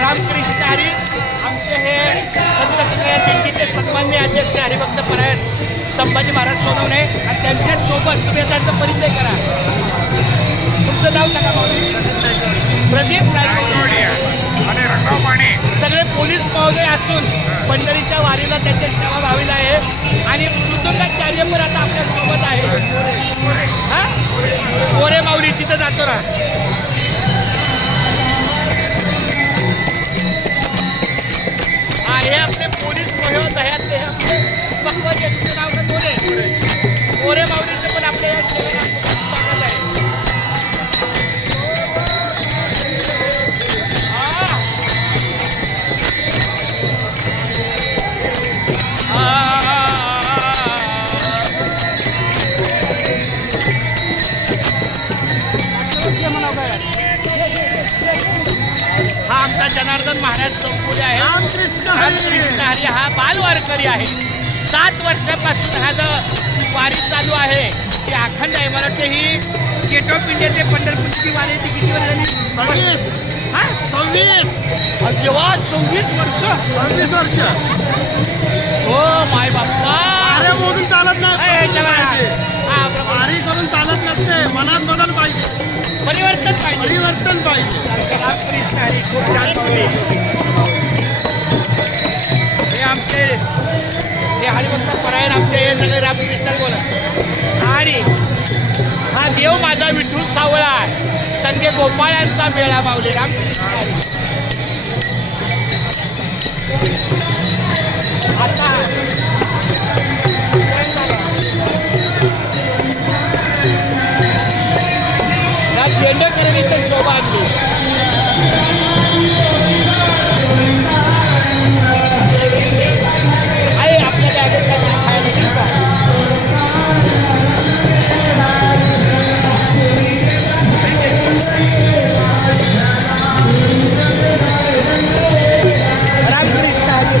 रामकृष्ण हरी आमचे हे संत दिंडीचे सन्माननीय अध्यक्ष हरिभक्त परायण संभाजी महाराज सोनवणे आणि त्यांच्यासोबत तुम्ही त्यांचा परिचय करा. तुमचं नाव सांगा माऊली. प्रदीप नायकवाडी आणि रंगाव माने सगळे पोलीस महोदय असून पंढरीच्या वारीला त्यांच्या सेवा भावीला आहे आणि मृदुंगाचार्य पण आता आपल्या सोबत आहे. हा गोरे माऊली तिथं जातो ना. हे आपले पोलीस मोहित आहेत ते आपले पक्वाचे नाव का गोरे माऊलीचं पण आपल्या या सेवेला स्वागत आहे. हा आमचा जनार्दन महाराज चौपुरे आहे. रामकृष्ण हरी हा बालवारकरी आहे. 7 वर्षापासून हा जो वारी चालू आहे ती अखंड आहे. मला वाटतं ही गेट ऑफ इंडिया ते पंढरपूरची वारी ती किती वर्ष झाली? 26 जेव्हा 26 वर्ष. हो माय बाप्पा. अरे मोडून चालत नाही. वारी करून चालत नसते. मनात बदल पाहिजे. परिवर्तन पाहिजे. रामकृष्ण हरी खूप छान पावले. हे आमचे हे हरिभक्त परायण आमचे हे सगळे रामकृष्ण बोला. आणि हा देव माझा विठू सावळा संगे गोपाळांचा मेळा मावले. रामकृष्ण हरी. आता झेंडेकरणीचं शोभा आणली. आहे आपल्या बॅगेत खायला नाही का? रामकृष्ण हरी.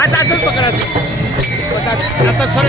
आता असंच पकडायचं. आता सरळ